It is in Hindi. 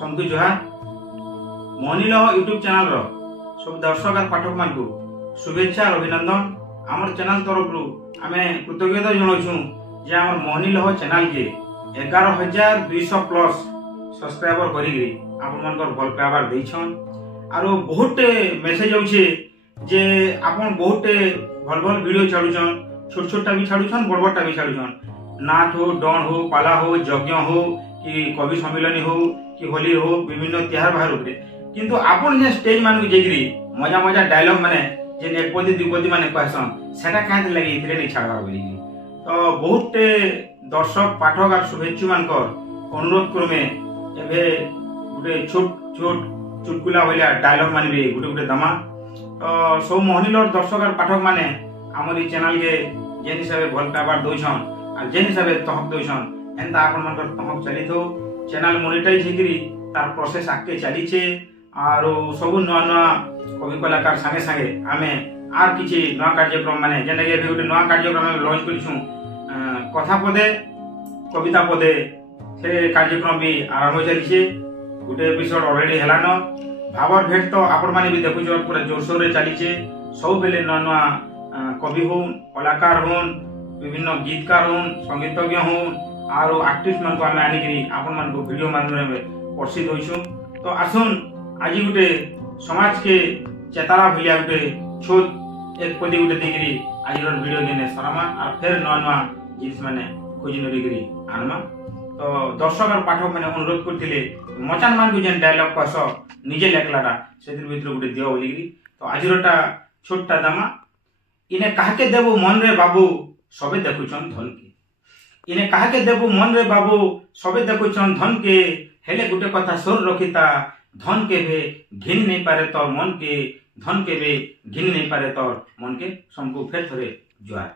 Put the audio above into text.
समकी जोहार मोहनील यूट्यूब चैनल रो सब दर्शक और पाठक मान को शुभेच्छा और अभिनंदन। आमर चैनल तरफ आमे कृतज्ञता जनाऊँ जे आमर मोहनील चैनल के 11,200 प्लस सब्सक्राइबर करी आपण मानकर भल पाइबार देछन आरो बहुत मेसेज आउछे जे आपण बहुत भल भल वीडियो छाडुछन, छोट छोटा भी छाडुछन, बड़ बड़टा भी छाडुछन। नाच हो, डन हो, पाला हो, यज्ञ हो कि कवि सम्मेलन हो कि होली हो, विभिन्न त्योहार बाहर उपरे किंतु आपण जे स्टेज मान जेगिरी मजा मजा डायलॉग माने जे एकपदी दुपदी माने कहसन सेटा काहे लगे इथरे नै छाड़बार बोली तो बहुत दर्शक पाठक और शुभेच्छु मानकर अनुरोध क्रमे एबे गुटे छोट छोट चुटकुला भलिया डायलॉग माने भी गुटे गुटे दमा तो सब मोहनीलर दर्शक और पाठक माने हमर ई चैनल के जेन हिसाबे भल पाइबार दोछन और जेन हिसाबे तहक दोछन एंता आपण मानकर तहक चलितो चैनल मोनेटाइज हेकरी तार प्रोसेस आके चली छे और सब नुआ नुआ कवि कलाकार संगे संगे आमे आर किछि नुआ कार्यक्रम माने जेने के गुटे नुआ कार्यक्रम लॉन्च करिछु कथा पदे कविता पदे से कार्यक्रम भी आरंभ चली छे। गुटे एपिसोड ऑलरेडी हेलान भावर भेट तो आपण माने भी देखु पूरा जोरशोर रे चली छे। सब बेले नुआ नुआ कवि हो, कलाकार हो, विभिन्न गीतकार हो, संगीतज्ञ हो और आर्टिस्ट मान को आमे आनिकरी आपण मान को वीडियो माध्यम में प्रसिद्ध होइछु। तो आसुन आज गुटे समाज के चेतारा भलिया गुटे छोट एक पदी गुटे देकरी आज वीडियो जेने सरामा और फिर नुआ नुआ जिनिस माने खोजी नरिकरी आनमा। तो दर्शक और पाठक माने अनुरोध करथिले मचान मान को जेन डायलॉग कहस निजे लेखलाटा सेतिर भितर गुटे दियो बोलिकरी तो आजिरटा छोटटा दामा इने काहके देबो मन रे बाबू सबे देखुछन धन के। इने काहके देबो मन रे बाबू सबे देखुछन धन के हेले गुटे कथा सोर रखिता धन के भे घिन नहीं पारे तोर मन के, धन के भे घिन नहीं पारे तोर मन के। समको फेर थोरे जुआर।